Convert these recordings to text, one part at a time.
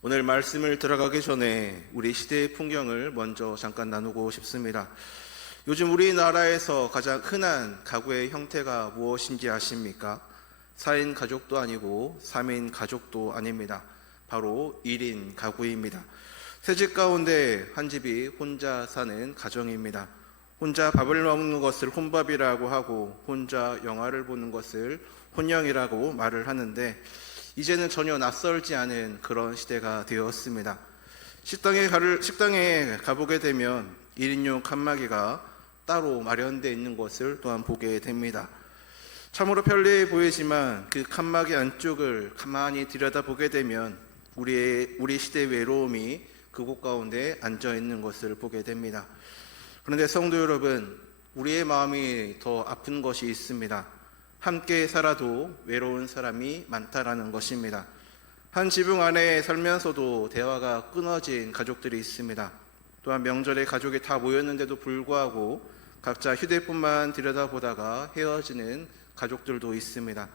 오늘 말씀을 들어가기 전에 우리 시대의 풍경을 먼저 잠깐 나누고 싶습니다. 요즘 우리나라에서 가장 흔한 가구의 형태가 무엇인지 아십니까? 4인 가족도 아니고 3인 가족도 아닙니다. 바로 1인 가구입니다. 세 집 가운데 한 집이 혼자 사는 가정입니다. 혼자 밥을 먹는 것을 혼밥이라고 하고 혼자 영화를 보는 것을 혼영이라고 말을 하는데, 이제는 전혀 낯설지 않은 그런 시대가 되었습니다. 식당에 가보게 되면 1인용 칸막이가 따로 마련되어 있는 것을 또한 보게 됩니다. 참으로 편리해 보이지만 그 칸막이 안쪽을 가만히 들여다보게 되면 우리 시대의 외로움이 그곳 가운데 앉아 있는 것을 보게 됩니다. 그런데 성도 여러분, 우리의 마음이 더 아픈 것이 있습니다. 함께 살아도 외로운 사람이 많다라는 것입니다. 한 지붕 안에 살면서도 대화가 끊어진 가족들이 있습니다. 또한 명절에 가족이 다 모였는데도 불구하고 각자 휴대폰만 들여다보다가 헤어지는 가족들도 있습니다.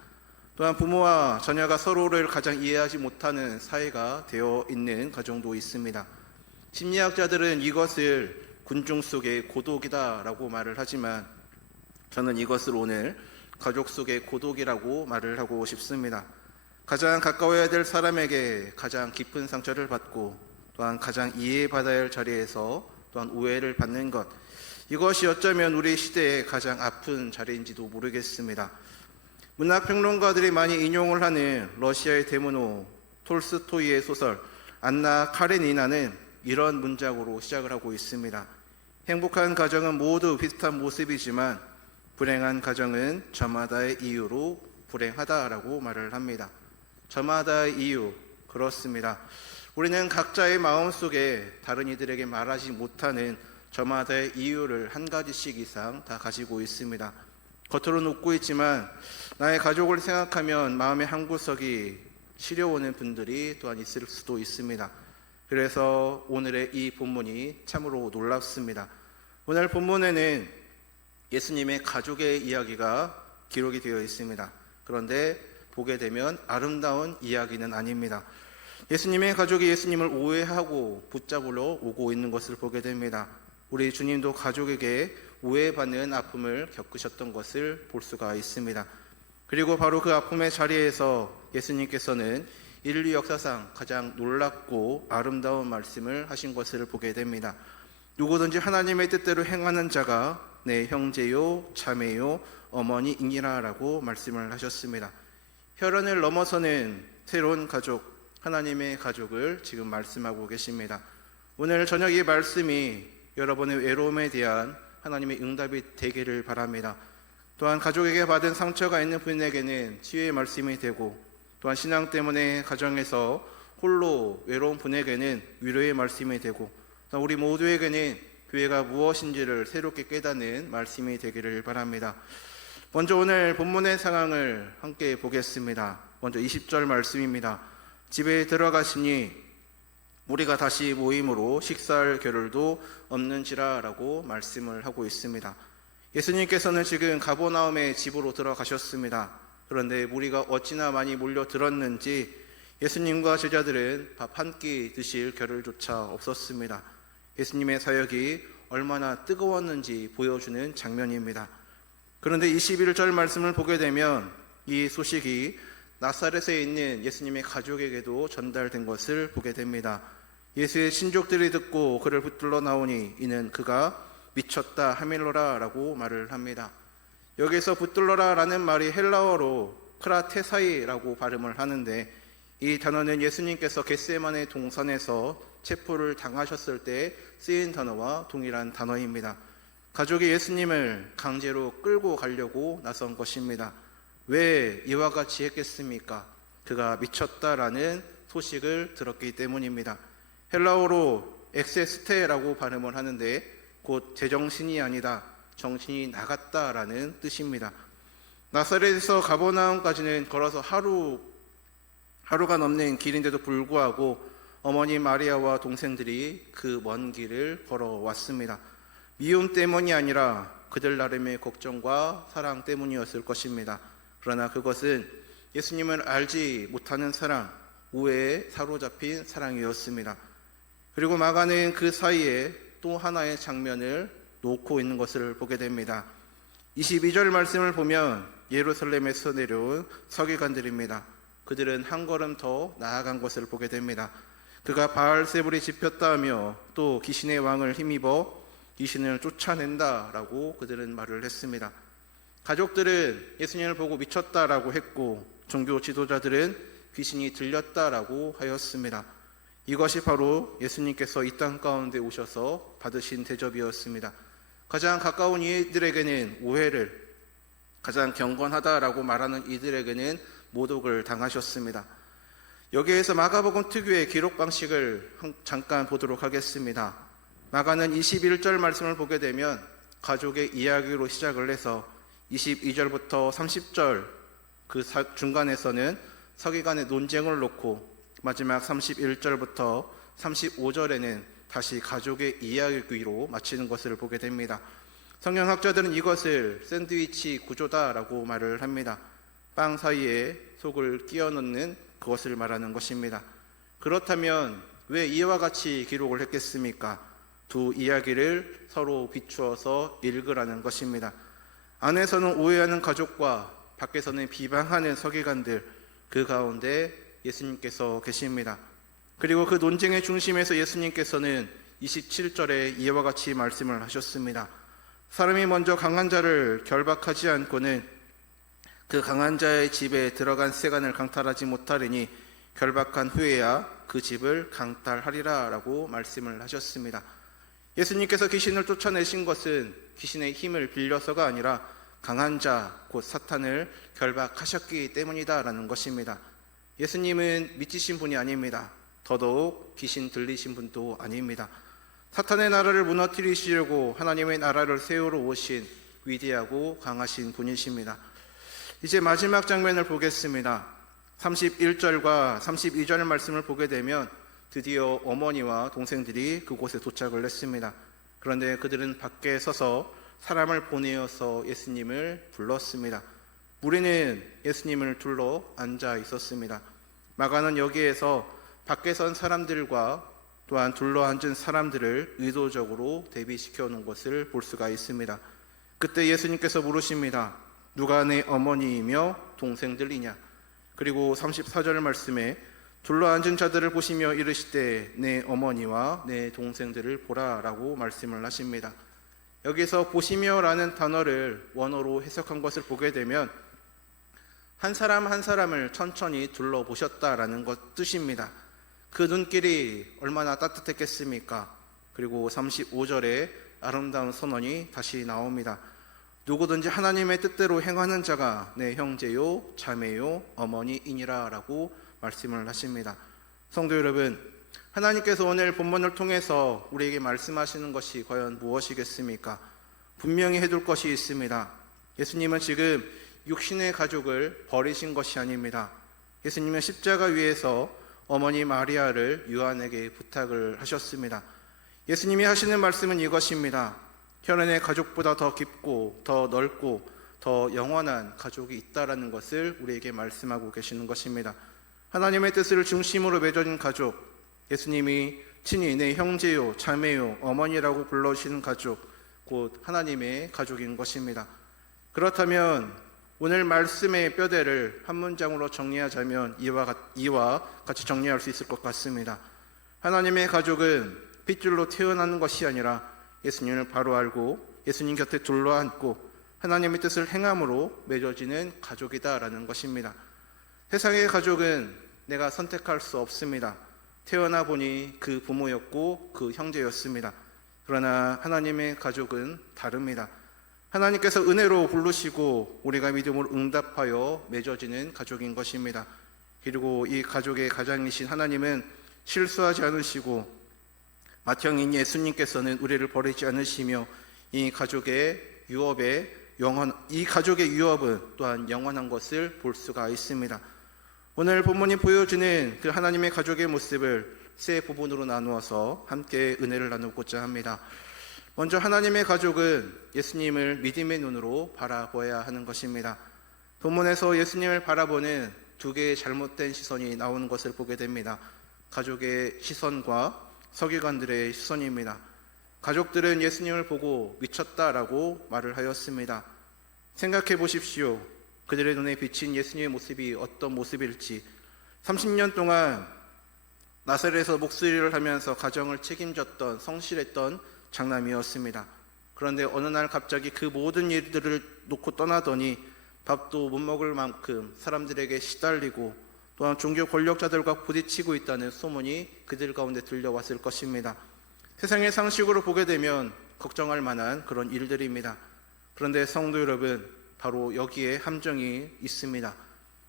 또한 부모와 자녀가 서로를 가장 이해하지 못하는 사이가 되어 있는 가정도 있습니다. 심리학자들은 이것을 군중 속의 고독이다라고 말을 하지만, 저는 이것을 오늘 가족 속의 고독이라고 말을 하고 싶습니다. 가장 가까워야 될 사람에게 가장 깊은 상처를 받고 또한 가장 이해받아야 할 자리에서 또한 오해를 받는 것, 이것이 어쩌면 우리 시대의 가장 아픈 자리인지도 모르겠습니다. 문학평론가들이 많이 인용을 하는 러시아의 대문호 톨스토이의 소설 안나 카레니나는 이런 문장으로 시작을 하고 있습니다. 행복한 가정은 모두 비슷한 모습이지만 불행한 가정은 저마다의 이유로 불행하다라고 말을 합니다. 저마다의 이유, 그렇습니다. 우리는 각자의 마음속에 다른 이들에게 말하지 못하는 저마다의 이유를 한 가지씩 이상 다 가지고 있습니다. 겉으로는 웃고 있지만 나의 가족을 생각하면 마음의 한구석이 시려오는 분들이 또한 있을 수도 있습니다. 그래서 오늘의 이 본문이 참으로 놀랍습니다. 오늘 본문에는 예수님의 가족의 이야기가 기록이 되어 있습니다. 그런데 보게 되면 아름다운 이야기는 아닙니다. 예수님의 가족이 예수님을 오해하고 붙잡으러 오고 있는 것을 보게 됩니다. 우리 주님도 가족에게 오해받는 아픔을 겪으셨던 것을 볼 수가 있습니다. 그리고 바로 그 아픔의 자리에서 예수님께서는 인류 역사상 가장 놀랍고 아름다운 말씀을 하신 것을 보게 됩니다. 누구든지 하나님의 뜻대로 행하는 자가 내 형제요 자매요 어머니이니라 라고 말씀을 하셨습니다. 혈연을 넘어서는 새로운 가족, 하나님의 가족을 지금 말씀하고 계십니다. 오늘 저녁 이 말씀이 여러분의 외로움에 대한 하나님의 응답이 되기를 바랍니다. 또한 가족에게 받은 상처가 있는 분에게는 치유의 말씀이 되고, 또한 신앙 때문에 가정에서 홀로 외로운 분에게는 위로의 말씀이 되고, 우리 모두에게는 교회가 무엇인지를 새롭게 깨닫는 말씀이 되기를 바랍니다. 먼저 오늘 본문의 상황을 함께 보겠습니다. 먼저 20절 말씀입니다. 집에 들어가시니 우리가 다시 모임으로 식사할 겨를도 없는지라 라고 말씀을 하고 있습니다. 예수님께서는 지금 가버나움의 집으로 들어가셨습니다. 그런데 무리가 어찌나 많이 몰려들었는지 예수님과 제자들은 밥 한 끼 드실 겨를조차 없었습니다. 예수님의 사역이 얼마나 뜨거웠는지 보여주는 장면입니다. 그런데 21절 말씀을 보게 되면 이 소식이 나사렛에 있는 예수님의 가족에게도 전달된 것을 보게 됩니다. 예수의 친족들이 듣고 그를 붙들러 나오니 이는 그가 미쳤다 하밀로라 라고 말을 합니다. 여기서 붙들러라 라는 말이 헬라어로 크라테사이라고 발음을 하는데, 이 단어는 예수님께서 겟세마네 동산에서 체포를 당하셨을 때 쓰인 단어와 동일한 단어입니다. 가족이 예수님을 강제로 끌고 가려고 나선 것입니다. 왜 이와 같이 했겠습니까? 그가 미쳤다라는 소식을 들었기 때문입니다. 헬라어로 엑세스테라고 발음을 하는데 곧 제정신이 아니다, 정신이 나갔다라는 뜻입니다. 나사렛에서 가버나움까지는 걸어서 하루가 넘는 길인데도 불구하고 어머니 마리아와 동생들이 그 먼 길을 걸어왔습니다. 미움 때문이 아니라 그들 나름의 걱정과 사랑 때문이었을 것입니다. 그러나 그것은 예수님을 알지 못하는 사람, 오해에 사로잡힌 사랑이었습니다. 그리고 마가는 그 사이에 또 하나의 장면을 놓고 있는 것을 보게 됩니다. 22절 말씀을 보면 예루살렘에서 내려온 서기관들입니다. 그들은 한 걸음 더 나아간 것을 보게 됩니다. 그가 바알세불이 집혔다며 또 귀신의 왕을 힘입어 귀신을 쫓아낸다라고 그들은 말을 했습니다. 가족들은 예수님을 보고 미쳤다라고 했고 종교 지도자들은 귀신이 들렸다라고 하였습니다. 이것이 바로 예수님께서 이 땅 가운데 오셔서 받으신 대접이었습니다. 가장 가까운 이들에게는 오해를, 가장 경건하다라고 말하는 이들에게는 모독을 당하셨습니다. 여기에서 마가복음 특유의 기록 방식을 잠깐 보도록 하겠습니다. 마가는 21절 말씀을 보게 되면 가족의 이야기로 시작을 해서 22절부터 30절 그 중간에서는 서기관의 논쟁을 놓고 마지막 31절부터 35절에는 다시 가족의 이야기로 마치는 것을 보게 됩니다. 성경학자들은 이것을 샌드위치 구조다라고 말을 합니다. 빵 사이에 속을 끼워 넣는 그것을 말하는 것입니다. 그렇다면 왜 이와 같이 기록을 했겠습니까? 두 이야기를 서로 비추어서 읽으라는 것입니다. 안에서는 오해하는 가족과 밖에서는 비방하는 서기관들, 그 가운데 예수님께서 계십니다. 그리고 그 논쟁의 중심에서 예수님께서는 27절에 이와 같이 말씀을 하셨습니다. 사람이 먼저 강한 자를 결박하지 않고는 그 강한 자의 집에 들어간 세간을 강탈하지 못하리니 결박한 후에야 그 집을 강탈하리라 라고 말씀을 하셨습니다. 예수님께서 귀신을 쫓아내신 것은 귀신의 힘을 빌려서가 아니라 강한 자, 곧 사탄을 결박하셨기 때문이다 라는 것입니다. 예수님은 미치신 분이 아닙니다. 더더욱 귀신 들리신 분도 아닙니다. 사탄의 나라를 무너뜨리시려고 하나님의 나라를 세우러 오신 위대하고 강하신 분이십니다. 이제 마지막 장면을 보겠습니다. 31절과 32절 말씀을 보게 되면 드디어 어머니와 동생들이 그곳에 도착을 했습니다. 그런데 그들은 밖에 서서 사람을 보내어서 예수님을 불렀습니다. 무리는 예수님을 둘러 앉아 있었습니다. 마가는 여기에서 밖에 선 사람들과 또한 둘러 앉은 사람들을 의도적으로 대비시켜 놓은 것을 볼 수가 있습니다. 그때 예수님께서 물으십니다. 누가 내 어머니이며 동생들이냐? 그리고 34절 말씀에 둘러 앉은 자들을 보시며 이르시되 내 어머니와 내 동생들을 보라 라고 말씀을 하십니다. 여기서 보시며 라는 단어를 원어로 해석한 것을 보게 되면 한 사람 한 사람을 천천히 둘러보셨다라는 것 뜻입니다. 그 눈길이 얼마나 따뜻했겠습니까? 그리고 35절에 아름다운 선언이 다시 나옵니다. 누구든지 하나님의 뜻대로 행하는 자가 내 형제요 자매요 어머니이니라 라고 말씀을 하십니다. 성도 여러분, 하나님께서 오늘 본문을 통해서 우리에게 말씀하시는 것이 과연 무엇이겠습니까? 분명히 해둘 것이 있습니다. 예수님은 지금 육신의 가족을 버리신 것이 아닙니다. 예수님은 십자가 위에서 어머니 마리아를 요한에게 부탁을 하셨습니다. 예수님이 하시는 말씀은 이것입니다. 혈연의 가족보다 더 깊고 더 넓고 더 영원한 가족이 있다라는 것을 우리에게 말씀하고 계시는 것입니다. 하나님의 뜻을 중심으로 맺어진 가족, 예수님이 친히 내 형제요 자매요 어머니라고 불러주시는 가족, 곧 하나님의 가족인 것입니다. 그렇다면 오늘 말씀의 뼈대를 한 문장으로 정리하자면 이와 같이 정리할 수 있을 것 같습니다. 하나님의 가족은 핏줄로 태어나는 것이 아니라 예수님을 바로 알고 예수님 곁에 둘러앉고 하나님의 뜻을 행함으로 맺어지는 가족이다라는 것입니다. 세상의 가족은 내가 선택할 수 없습니다. 태어나 보니 그 부모였고 그 형제였습니다. 그러나 하나님의 가족은 다릅니다. 하나님께서 은혜로 부르시고 우리가 믿음으로 응답하여 맺어지는 가족인 것입니다. 그리고 이 가족의 가장이신 하나님은 실수하지 않으시고 맏형인 예수님께서는 우리를 버리지 않으시며 이 가족의 유업은 또한 영원한 것을 볼 수가 있습니다. 오늘 본문이 보여주는 그 하나님의 가족의 모습을 세 부분으로 나누어서 함께 은혜를 나누고자 합니다. 먼저 하나님의 가족은 예수님을 믿음의 눈으로 바라보아야 하는 것입니다. 본문에서 예수님을 바라보는 두 개의 잘못된 시선이 나오는 것을 보게 됩니다. 가족의 시선과 서기관들의 시선입니다. 가족들은 예수님을 보고 미쳤다라고 말을 하였습니다. 생각해 보십시오. 그들의 눈에 비친 예수님의 모습이 어떤 모습일지. 30년 동안 나사렛에서 목수일을 하면서 가정을 책임졌던 성실했던 장남이었습니다. 그런데 어느 날 갑자기 그 모든 일들을 놓고 떠나더니 밥도 못 먹을 만큼 사람들에게 시달리고 또한 종교 권력자들과 부딪히고 있다는 소문이 그들 가운데 들려왔을 것입니다. 세상의 상식으로 보게 되면 걱정할 만한 그런 일들입니다. 그런데 성도 여러분, 바로 여기에 함정이 있습니다.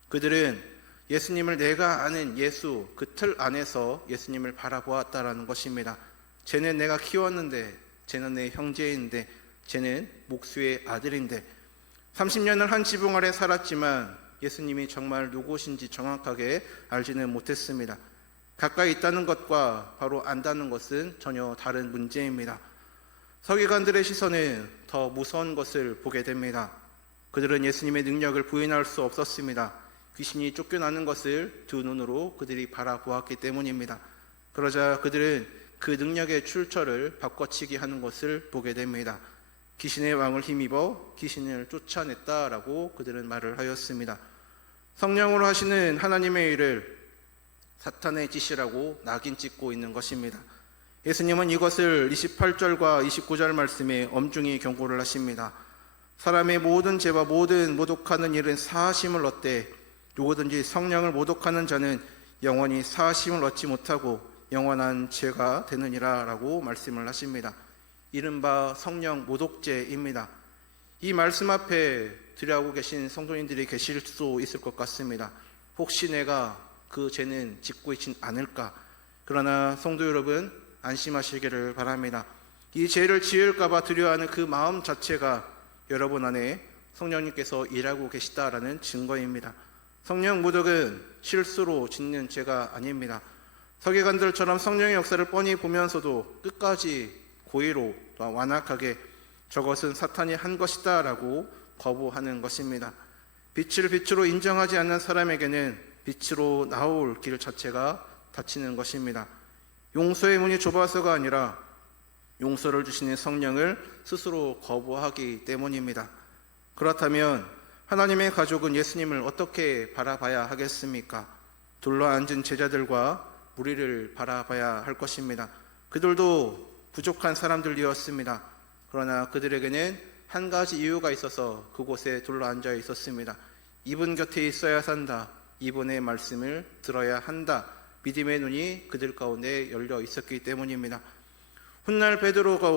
그들은 예수님을 내가 아는 예수 그 틀 안에서 예수님을 바라보았다라는 것입니다. 쟤는 내가 키웠는데, 쟤는 내 형제인데, 쟤는 목수의 아들인데 30년을 한 지붕 아래 살았지만 예수님이 정말 누구신지 정확하게 알지는 못했습니다. 가까이 있다는 것과 바로 안다는 것은 전혀 다른 문제입니다. 서기관들의 시선은 더 무서운 것을 보게 됩니다. 그들은 예수님의 능력을 부인할 수 없었습니다. 귀신이 쫓겨나는 것을 두 눈으로 그들이 바라보았기 때문입니다. 그러자 그들은 그 능력의 출처를 바꿔치기 하는 것을 보게 됩니다. 귀신의 왕을 힘입어 귀신을 쫓아냈다라고 그들은 말을 하였습니다. 성령으로 하시는 하나님의 일을 사탄의 짓이라고 낙인 찍고 있는 것입니다. 예수님은 이것을 28절과 29절 말씀에 엄중히 경고를 하십니다. 사람의 모든 죄와 모든 모독하는 일은 사하심을 얻되 누구든지 성령을 모독하는 자는 영원히 사하심을 얻지 못하고 영원한 죄가 되느니라 라고 말씀을 하십니다. 이른바 성령 모독죄입니다. 이 말씀 앞에 들여하고 계신 성도님들이 계실 수 있을 것 같습니다. 혹시 내가 그 죄는 짓고 있진 않을까? 그러나 성도 여러분, 안심하시기를 바랍니다. 이 죄를 지을까 봐 두려워하는 그 마음 자체가 여러분 안에 성령님께서 일하고 계시다라는 증거입니다. 성령 모독은 실수로 짓는 죄가 아닙니다. 서기관들처럼 성령의 역사를 뻔히 보면서도 끝까지 고의로 또 완악하게 저것은 사탄이 한 것이다 라고 거부하는 것입니다. 빛을 빛으로 인정하지 않는 사람에게는 빛으로 나올 길 자체가 닫히는 것입니다. 용서의 문이 좁아서가 아니라 용서를 주시는 성령을 스스로 거부하기 때문입니다. 그렇다면 하나님의 가족은 예수님을 어떻게 바라봐야 하겠습니까? 둘러앉은 제자들과 무리를 바라봐야 할 것입니다. 그들도 부족한 사람들이었습니다. 그러나 그들에게는 한 가지 이유가 있어서 그곳에 둘러앉아 있었습니다. 이분 곁에 있어야 산다. 이분의 말씀을 들어야 한다. 믿음의 눈이 그들 가운데 열려 있었기 때문입니다. 훗날 베드로가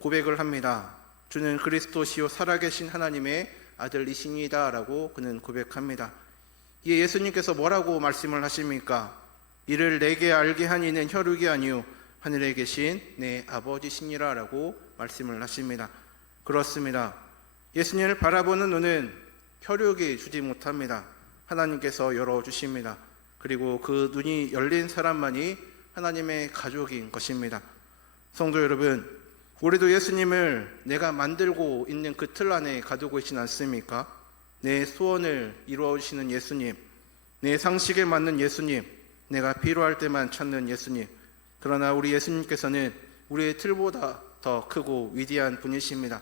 고백을 합니다. 주는 그리스도시요 살아계신 하나님의 아들이시니다 라고 그는 고백합니다. 이에 예수님께서 뭐라고 말씀을 하십니까? 이를 내게 알게 한 이는 혈육이 아니요 하늘에 계신 내 아버지시니라 라고 말씀을 하십니다. 그렇습니다. 예수님을 바라보는 눈은 혈육이 주지 못합니다. 하나님께서 열어주십니다. 그리고 그 눈이 열린 사람만이 하나님의 가족인 것입니다. 성도 여러분, 우리도 예수님을 내가 만들고 있는 그 틀 안에 가두고 있진 않습니까? 내 소원을 이루어주시는 예수님, 내 상식에 맞는 예수님, 내가 필요할 때만 찾는 예수님. 그러나 우리 예수님께서는 우리의 틀보다 더 크고 위대한 분이십니다.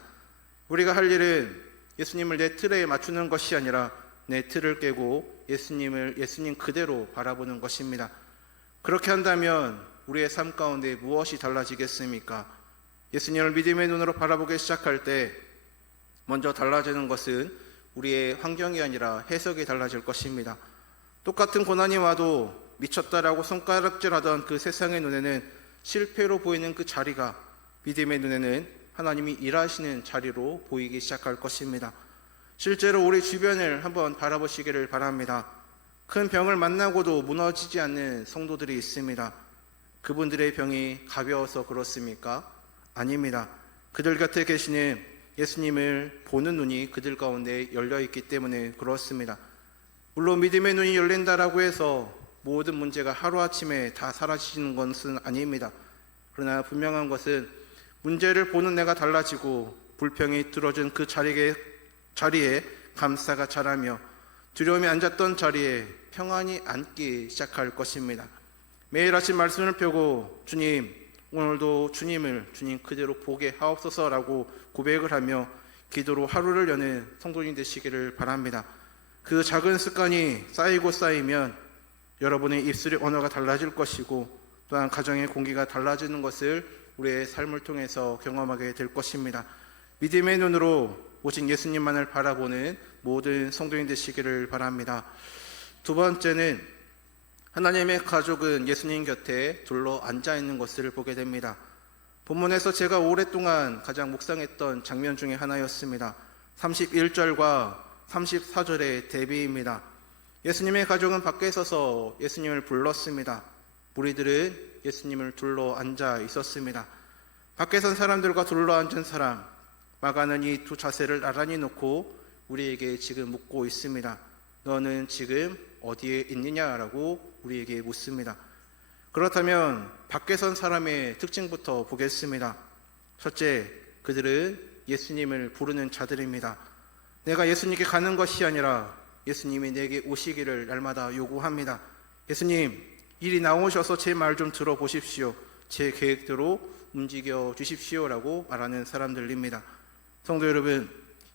우리가 할 일은 예수님을 내 틀에 맞추는 것이 아니라 내 틀을 깨고 예수님 그대로 바라보는 것입니다. 그렇게 한다면 우리의 삶 가운데 무엇이 달라지겠습니까? 예수님을 믿음의 눈으로 바라보기 시작할 때 먼저 달라지는 것은 우리의 환경이 아니라 해석이 달라질 것입니다. 똑같은 고난이 와도 미쳤다라고 손가락질하던 그 세상의 눈에는 실패로 보이는 그 자리가 믿음의 눈에는 하나님이 일하시는 자리로 보이기 시작할 것입니다. 실제로 우리 주변을 한번 바라보시기를 바랍니다. 큰 병을 만나고도 무너지지 않는 성도들이 있습니다. 그분들의 병이 가벼워서 그렇습니까? 아닙니다. 그들 곁에 계시는 예수님을 보는 눈이 그들 가운데 열려있기 때문에 그렇습니다. 물론 믿음의 눈이 열린다라고 해서 모든 문제가 하루아침에 다 사라지는 것은 아닙니다. 그러나 분명한 것은 문제를 보는 내가 달라지고 불평이 들어진 그 자리에 감사가 자라며 두려움이 앉았던 자리에 평안히 앉기 시작할 것입니다. 매일 아침 말씀을 펴고 주님, 오늘도 주님 그대로 보게 하옵소서라고 고백을 하며 기도로 하루를 여는 성도님 되시기를 바랍니다. 그 작은 습관이 쌓이고 쌓이면 여러분의 입술의 언어가 달라질 것이고 또한 가정의 공기가 달라지는 것을 우리의 삶을 통해서 경험하게 될 것입니다. 믿음의 눈으로 오직 예수님만을 바라보는 모든 성도님 되시기를 바랍니다. 두 번째는 하나님의 가족은 예수님 곁에 둘러 앉아 있는 것을 보게 됩니다. 본문에서 제가 오랫동안 가장 묵상했던 장면 중에 하나였습니다. 31절과 34절의 대비입니다. 예수님의 가족은 밖에 서서 예수님을 불렀습니다. 무리들은 예수님을 둘러 앉아 있었습니다. 밖에 선 사람들과 둘러 앉은 사람, 마가는 이 두 자세를 나란히 놓고 우리에게 지금 묻고 있습니다. 너는 지금 어디에 있느냐라고 우리에게 묻습니다. 그렇다면 밖에 선 사람의 특징부터 보겠습니다. 첫째, 그들은 예수님을 부르는 자들입니다. 내가 예수님께 가는 것이 아니라 예수님이 내게 오시기를 날마다 요구합니다. 예수님, 이리 나오셔서 제 말 좀 들어보십시오. 제 계획대로 움직여 주십시오라고 말하는 사람들입니다. 성도 여러분,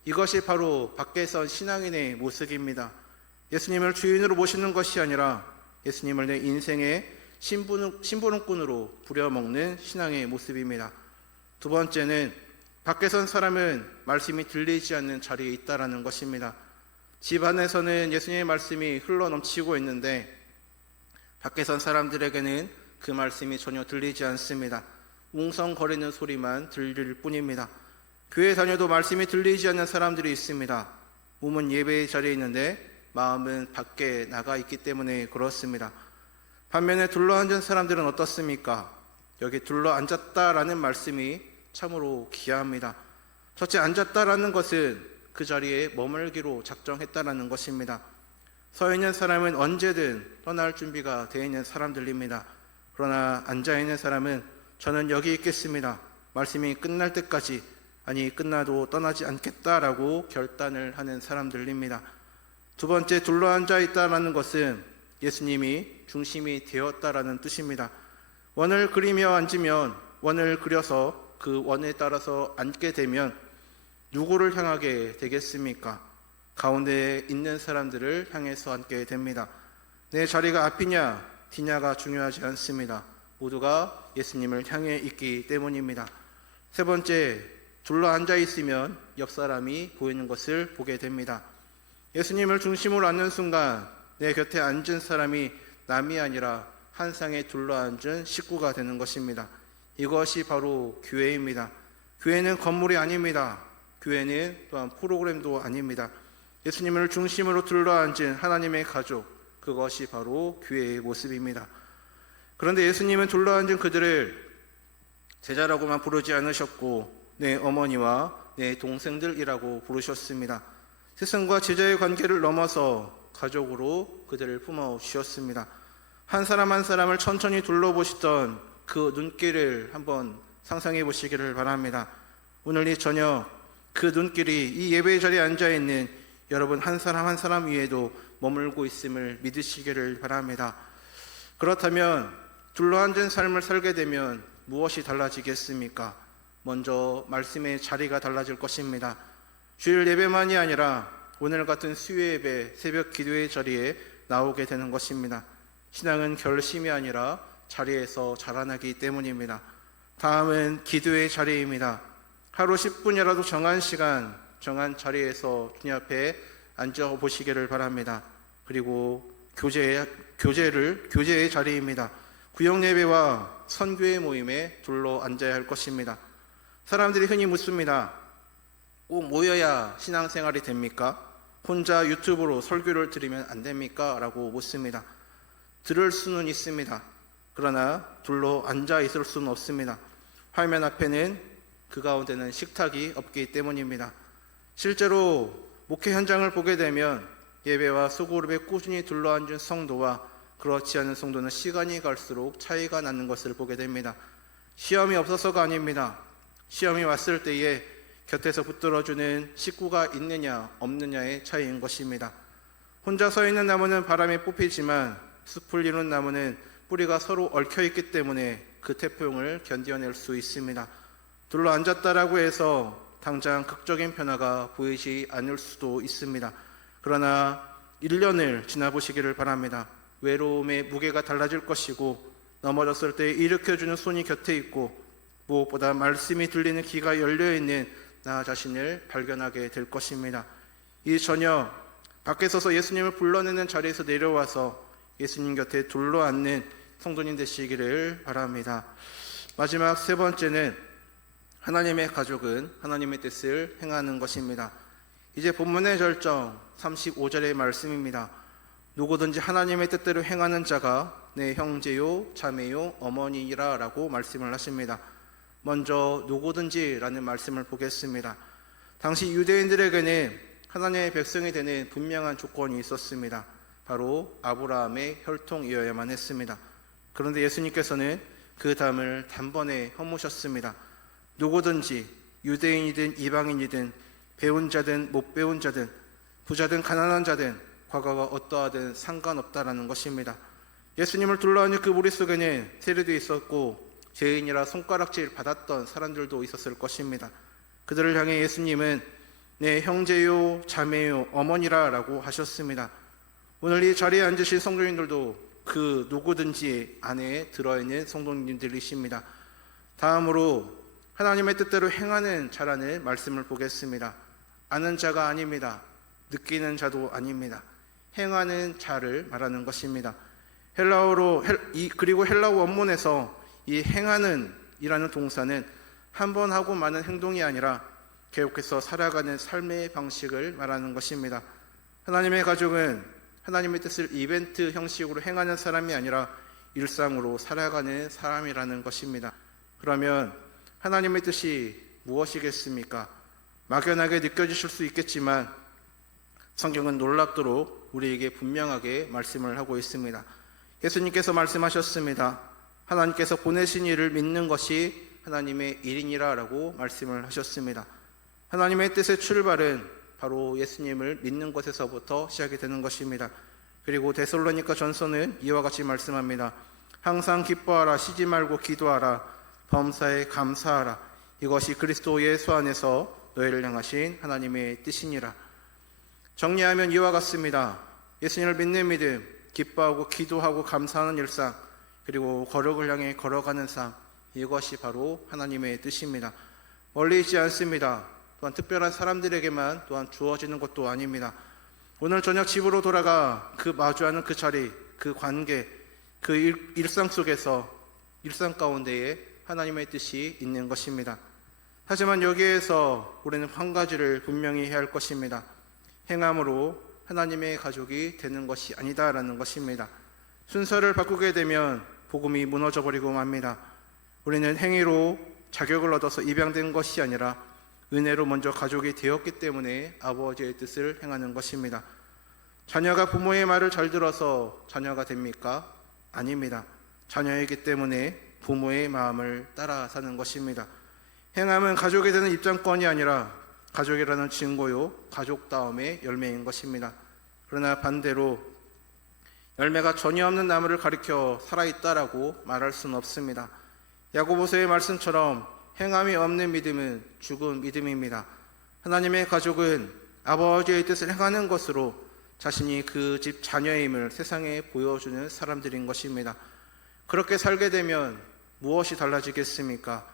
이것이 바로 밖에 선 신앙인의 모습입니다. 예수님을 주인으로 모시는 것이 아니라 예수님을 내 인생의 심부름꾼으로 부려먹는 신앙의 모습입니다. 두 번째는 밖에 선 사람은 말씀이 들리지 않는 자리에 있다라는 것입니다. 집 안에서는 예수님의 말씀이 흘러넘치고 있는데 밖에 선 사람들에게는 그 말씀이 전혀 들리지 않습니다. 웅성거리는 소리만 들릴 뿐입니다. 교회 다녀도 말씀이 들리지 않는 사람들이 있습니다. 몸은 예배의 자리에 있는데 마음은 밖에 나가 있기 때문에 그렇습니다. 반면에 둘러앉은 사람들은 어떻습니까? 여기 둘러앉았다라는 말씀이 참으로 귀합니다. 첫째, 앉았다라는 것은 그 자리에 머물기로 작정했다라는 것입니다. 서 있는 사람은 언제든 떠날 준비가 되어 있는 사람들입니다. 그러나 앉아있는 사람은 저는 여기 있겠습니다. 말씀이 끝날 때까지, 아니 끝나도 떠나지 않겠다라고 결단을 하는 사람들입니다. 두 번째, 둘러앉아 있다라는 것은 예수님이 중심이 되었다라는 뜻입니다. 원을 그리며 앉으면 원을 그려서 그 원에 따라서 앉게 되면 누구를 향하게 되겠습니까? 가운데에 있는 사람들을 향해서 앉게 됩니다. 내 자리가 앞이냐 뒤냐가 중요하지 않습니다. 모두가 예수님을 향해 있기 때문입니다. 세 번째, 둘러앉아 있으면 옆 사람이 보이는 것을 보게 됩니다. 예수님을 중심으로 앉는 순간 내 곁에 앉은 사람이 남이 아니라 한 상에 둘러앉은 식구가 되는 것입니다. 이것이 바로 교회입니다. 교회는 건물이 아닙니다. 교회는 또한 프로그램도 아닙니다. 예수님을 중심으로 둘러앉은 하나님의 가족, 그것이 바로 교회의 모습입니다. 그런데 예수님은 둘러앉은 그들을 제자라고만 부르지 않으셨고 내 어머니와 내 동생들이라고 부르셨습니다. 스승과 제자의 관계를 넘어서 가족으로 그들을 품어주셨습니다. 한 사람 한 사람을 천천히 둘러보시던 그 눈길을 한번 상상해 보시기를 바랍니다. 오늘 이 저녁 그 눈길이 이 예배의 자리에 앉아있는 여러분 한 사람 한 사람 위에도 머물고 있음을 믿으시기를 바랍니다. 그렇다면 둘러앉은 삶을 살게 되면 무엇이 달라지겠습니까? 먼저 말씀의 자리가 달라질 것입니다. 주일 예배만이 아니라 오늘 같은 수요 예배, 새벽 기도의 자리에 나오게 되는 것입니다. 신앙은 결심이 아니라 자리에서 자라나기 때문입니다. 다음은 기도의 자리입니다. 하루 10분이라도 정한 시간, 정한 자리에서 주님 앞에 앉아 보시기를 바랍니다. 그리고 교제의 자리입니다. 구역 예배와 선교의 모임에 둘러 앉아야 할 것입니다. 사람들이 흔히 묻습니다. 꼭 모여야 신앙생활이 됩니까? 혼자 유튜브로 설교를 들으면 안 됩니까? 라고 묻습니다. 들을 수는 있습니다. 그러나 둘러 앉아 있을 수는 없습니다. 화면 앞에는 그 가운데는 식탁이 없기 때문입니다. 실제로 목회 현장을 보게 되면 예배와 소그룹에 꾸준히 둘러앉은 성도와 그렇지 않은 성도는 시간이 갈수록 차이가 나는 것을 보게 됩니다. 시험이 없어서가 아닙니다. 시험이 왔을 때에 곁에서 붙들어주는 식구가 있느냐 없느냐의 차이인 것입니다. 혼자 서 있는 나무는 바람에 뽑히지만 숲을 이룬 나무는 뿌리가 서로 얽혀 있기 때문에 그 태풍을 견뎌낼 수 있습니다. 둘러 앉았다라고 해서 당장 극적인 변화가 보이지 않을 수도 있습니다. 그러나 1년을 지나보시기를 바랍니다. 외로움의 무게가 달라질 것이고 넘어졌을 때 일으켜주는 손이 곁에 있고 무엇보다 말씀이 들리는 귀가 열려있는 나 자신을 발견하게 될 것입니다. 이 저녁 밖에 서서 예수님을 불러내는 자리에서 내려와서 예수님 곁에 둘러앉는 성도님 되시기를 바랍니다. 마지막 세 번째는 하나님의 가족은 하나님의 뜻을 행하는 것입니다. 이제 본문의 절정 35절의 말씀입니다. 누구든지 하나님의 뜻대로 행하는 자가 내 형제요 자매요 어머니이라 라고 말씀을 하십니다. 먼저 누구든지 라는 말씀을 보겠습니다. 당시 유대인들에게는 하나님의 백성이 되는 분명한 조건이 있었습니다. 바로 아브라함의 혈통이어야만 했습니다. 그런데 예수님께서는 그 담을 단번에 허무셨습니다. 누구든지 유대인이든 이방인이든 배운 자든 못 배운 자든 부자든 가난한 자든 과거가 어떠하든 상관없다라는 것입니다. 예수님을 둘러앉은 그 무리 속에는 세리도 있었고 죄인이라 손가락질 받았던 사람들도 있었을 것입니다. 그들을 향해 예수님은 내 형제요 자매요 어머니라 라고 하셨습니다. 오늘 이 자리에 앉으신 성도님들도 그 누구든지 안에 들어있는 성도님들이십니다. 다음으로 하나님의 뜻대로 행하는 자라는 말씀을 보겠습니다. 아는 자가 아닙니다. 느끼는 자도 아닙니다. 행하는 자를 말하는 것입니다. 그리고 헬라어 원문에서 이 행하는 이라는 동사는 한 번 하고 마는 행동이 아니라 계속해서 살아가는 삶의 방식을 말하는 것입니다. 하나님의 가족은 하나님의 뜻을 이벤트 형식으로 행하는 사람이 아니라 일상으로 살아가는 사람이라는 것입니다. 그러면 하나님의 뜻이 무엇이겠습니까? 막연하게 느껴지실 수 있겠지만 성경은 놀랍도록 우리에게 분명하게 말씀을 하고 있습니다. 예수님께서 말씀하셨습니다. 하나님께서 보내신 이를 믿는 것이 하나님의 일이니라 라고 말씀을 하셨습니다. 하나님의 뜻의 출발은 바로 예수님을 믿는 것에서부터 시작이 되는 것입니다. 그리고 데살로니가 전서는 이와 같이 말씀합니다. 항상 기뻐하라, 쉬지 말고 기도하라, 범사에 감사하라. 이것이 그리스도 예수 안에서 너희를 향하신 하나님의 뜻이니라. 정리하면 이와 같습니다. 예수님을 믿는 믿음, 기뻐하고 기도하고 감사하는 일상, 그리고 거룩을 향해 걸어가는 삶, 이것이 바로 하나님의 뜻입니다. 멀리 있지 않습니다. 또한 특별한 사람들에게만 또한 주어지는 것도 아닙니다. 오늘 저녁 집으로 돌아가 그 마주하는 그 자리, 그 관계, 그 일상 속에서 일상 가운데에 하나님의 뜻이 있는 것입니다. 하지만 여기에서 우리는 한 가지를 분명히 해야 할 것입니다. 행함으로 하나님의 가족이 되는 것이 아니다라는 것입니다. 순서를 바꾸게 되면 복음이 무너져버리고 맙니다. 우리는 행위로 자격을 얻어서 입양된 것이 아니라 은혜로 먼저 가족이 되었기 때문에 아버지의 뜻을 행하는 것입니다. 자녀가 부모의 말을 잘 들어서 자녀가 됩니까? 아닙니다. 자녀이기 때문에 부모의 마음을 따라 사는 것입니다. 행함은 가족이 되는 입장권이 아니라 가족이라는 증거요, 가족다움의 열매인 것입니다. 그러나 반대로 열매가 전혀 없는 나무를 가리켜 살아있다라고 말할 수는 없습니다. 야고보서의 말씀처럼 행함이 없는 믿음은 죽은 믿음입니다. 하나님의 가족은 아버지의 뜻을 행하는 것으로 자신이 그 집 자녀임을 세상에 보여주는 사람들인 것입니다. 그렇게 살게 되면 무엇이 달라지겠습니까?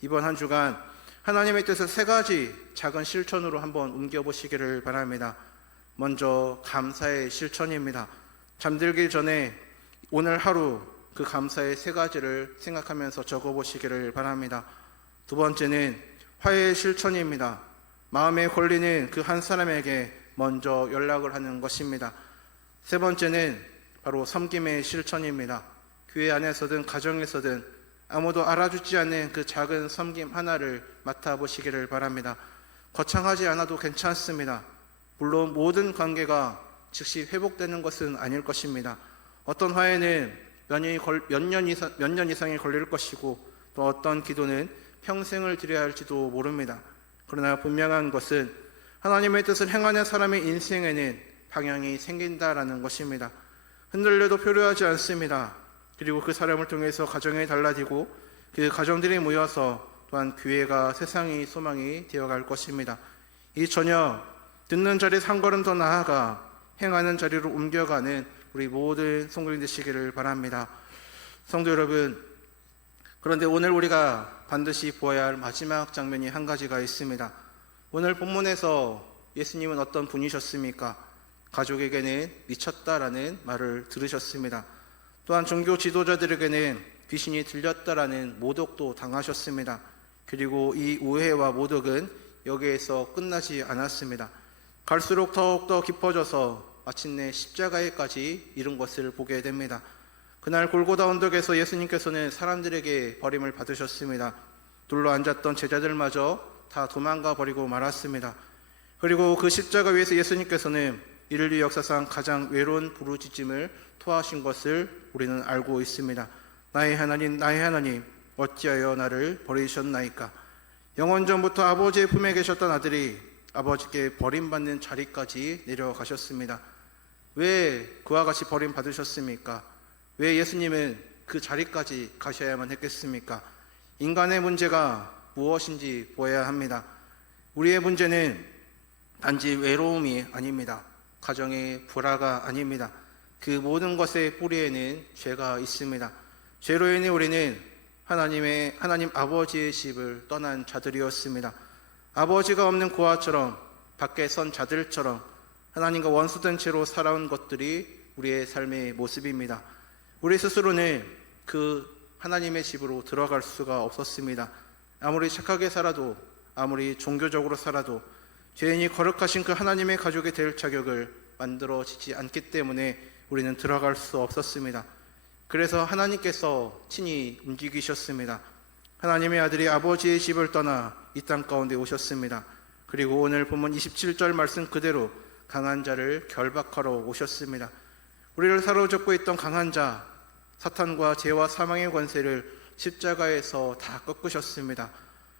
이번 한 주간 하나님의 뜻을 세 가지 작은 실천으로 한번 옮겨보시기를 바랍니다. 먼저 감사의 실천입니다. 잠들기 전에 오늘 하루 그 감사의 세 가지를 생각하면서 적어보시기를 바랍니다. 두 번째는 화해의 실천입니다. 마음에 걸리는 그 한 사람에게 먼저 연락을 하는 것입니다. 세 번째는 바로 섬김의 실천입니다. 교회 안에서든 가정에서든 아무도 알아주지 않는 그 작은 섬김 하나를 맡아보시기를 바랍니다. 거창하지 않아도 괜찮습니다. 물론 모든 관계가 즉시 회복되는 것은 아닐 것입니다. 어떤 화해는 몇 년 이상이 걸릴 것이고 또 어떤 기도는 평생을 드려야 할지도 모릅니다. 그러나 분명한 것은 하나님의 뜻을 행하는 사람의 인생에는 방향이 생긴다라는 것입니다. 흔들려도 표류하지 않습니다. 그리고 그 사람을 통해서 가정이 달라지고 그 가정들이 모여서 또한 교회가 세상의 소망이 되어갈 것입니다. 이 저녁 듣는 자리에서 한 걸음 더 나아가 행하는 자리로 옮겨가는 우리 모든 성도님 되시기를 바랍니다. 성도 여러분, 그런데 오늘 우리가 반드시 보아야 할 마지막 장면이 한 가지가 있습니다. 오늘 본문에서 예수님은 어떤 분이셨습니까? 가족에게는 미쳤다라는 말을 들으셨습니다. 또한 종교 지도자들에게는 귀신이 들렸다라는 모독도 당하셨습니다. 그리고 이 오해와 모독은 여기에서 끝나지 않았습니다. 갈수록 더욱더 깊어져서 마침내 십자가에까지 이른 것을 보게 됩니다. 그날 골고다 언덕에서 예수님께서는 사람들에게 버림을 받으셨습니다. 둘러 앉았던 제자들마저 다 도망가 버리고 말았습니다. 그리고 그 십자가 위에서 예수님께서는 인류 역사상 가장 외로운 부르짖음을 토하신 것을 우리는 알고 있습니다. 나의 하나님, 나의 하나님, 어찌하여 나를 버리셨나이까. 영원 전부터 아버지의 품에 계셨던 아들이 아버지께 버림받는 자리까지 내려가셨습니다. 왜 그와 같이 버림받으셨습니까? 왜 예수님은 그 자리까지 가셔야만 했겠습니까? 인간의 문제가 무엇인지 보아야 합니다. 우리의 문제는 단지 외로움이 아닙니다. 가정의 불화가 아닙니다. 그 모든 것의 뿌리에는 죄가 있습니다. 죄로 인해 우리는 하나님 아버지의 집을 떠난 자들이었습니다. 아버지가 없는 고아처럼 밖에 선 자들처럼 하나님과 원수된 채로 살아온 것들이 우리의 삶의 모습입니다. 우리 스스로는 그 하나님의 집으로 들어갈 수가 없었습니다. 아무리 착하게 살아도, 아무리 종교적으로 살아도 죄인이 거룩하신 그 하나님의 가족이 될 자격을 만들어지지 않기 때문에 우리는 들어갈 수 없었습니다. 그래서 하나님께서 친히 움직이셨습니다. 하나님의 아들이 아버지의 집을 떠나 이 땅 가운데 오셨습니다. 그리고 오늘 본문 27절 말씀 그대로 강한 자를 결박하러 오셨습니다. 우리를 사로잡고 있던 강한 자, 사탄과 죄와 사망의 권세를 십자가에서 다 꺾으셨습니다.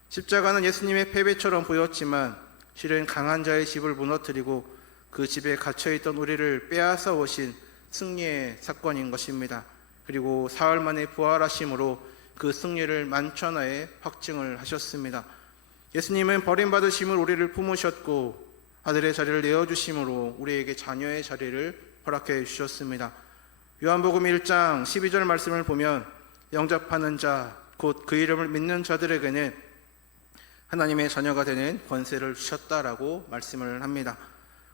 십자가는 예수님의 패배처럼 보였지만 실은 강한 자의 집을 무너뜨리고 그 집에 갇혀있던 우리를 빼앗아 오신 승리의 사건인 것입니다. 그리고 사흘 만에 부활하심으로 그 승리를 만천하에 확증을 하셨습니다. 예수님은 버림받으심을 우리를 품으셨고 아들의 자리를 내어주심으로 우리에게 자녀의 자리를 허락해 주셨습니다. 요한복음 1장 12절 말씀을 보면 영접하는 자, 곧 그 이름을 믿는 자들에게는 하나님의 자녀가 되는 권세를 주셨다라고 말씀을 합니다.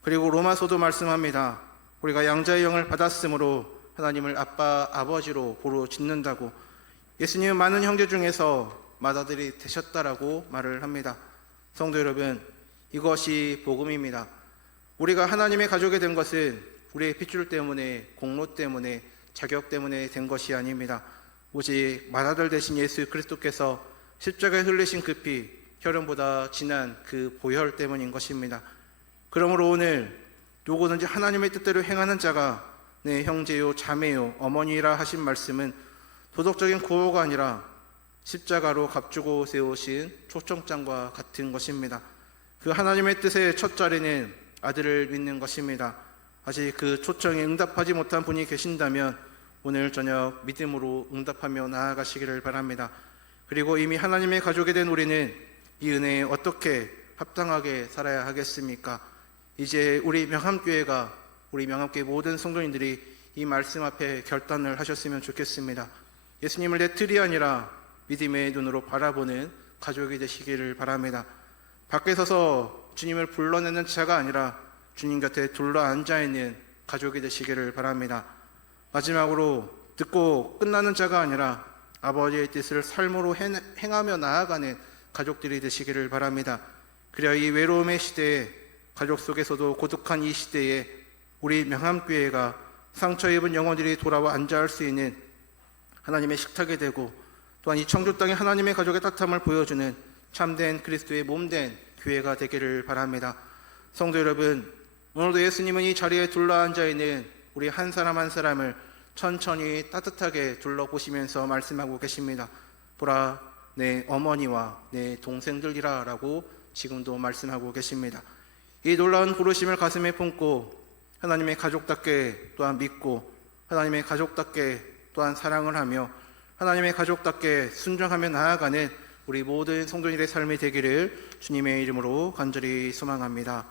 그리고 로마서도 말씀합니다. 우리가 양자의 영을 받았으므로 하나님을 아빠, 아버지로 부르짖는다고. 예수님은 많은 형제 중에서 맏아들이 되셨다라고 말을 합니다. 성도 여러분, 이것이 복음입니다. 우리가 하나님의 가족이 된 것은 우리의 핏줄 때문에, 공로 때문에, 자격 때문에 된 것이 아닙니다. 오직 맏아들 되신 예수 그리스도께서 십자가에 흘리신 그 피, 혈흔보다 진한 그 보혈 때문인 것입니다. 그러므로 오늘 누구든지 하나님의 뜻대로 행하는 자가 내 형제요, 자매요, 어머니라 하신 말씀은 도덕적인 구호가 아니라 십자가로 값주고 세우신 초청장과 같은 것입니다. 그 하나님의 뜻의 첫 자리는 아들을 믿는 것입니다. 아직 그 초청에 응답하지 못한 분이 계신다면 오늘 저녁 믿음으로 응답하며 나아가시기를 바랍니다. 그리고 이미 하나님의 가족이 된 우리는 이 은혜에 어떻게 합당하게 살아야 하겠습니까? 이제 우리 명함교회가, 우리 명함교회 모든 성도님들이 이 말씀 앞에 결단을 하셨으면 좋겠습니다. 예수님을 내 틀이 아니라 믿음의 눈으로 바라보는 가족이 되시기를 바랍니다. 밖에 서서 주님을 불러내는 자가 아니라 주님 곁에 둘러 앉아있는 가족이 되시기를 바랍니다. 마지막으로 듣고 끝나는 자가 아니라 아버지의 뜻을 삶으로 행하며 나아가는 가족들이 되시기를 바랍니다. 그래야 이 외로움의 시대에, 가족 속에서도 고독한 이 시대에 우리 명함교회가 상처 입은 영혼들이 돌아와 앉아할 수 있는 하나님의 식탁이 되고, 또한 이 청주 땅에 하나님의 가족의 따뜻함을 보여주는 참된 그리스도의 몸된 교회가 되기를 바랍니다. 성도 여러분, 오늘도 예수님은 이 자리에 둘러앉아 있는 우리 한 사람 한 사람을 천천히 따뜻하게 둘러보시면서 말씀하고 계십니다. 보라, 내 어머니와 내 동생들이라 라고 지금도 말씀하고 계십니다. 이 놀라운 부르심을 가슴에 품고 하나님의 가족답게 또한 믿고 하나님의 가족답게 또한 사랑을 하며 하나님의 가족답게 순종하며 나아가는 우리 모든 성도님의 삶이 되기를 주님의 이름으로 간절히 소망합니다.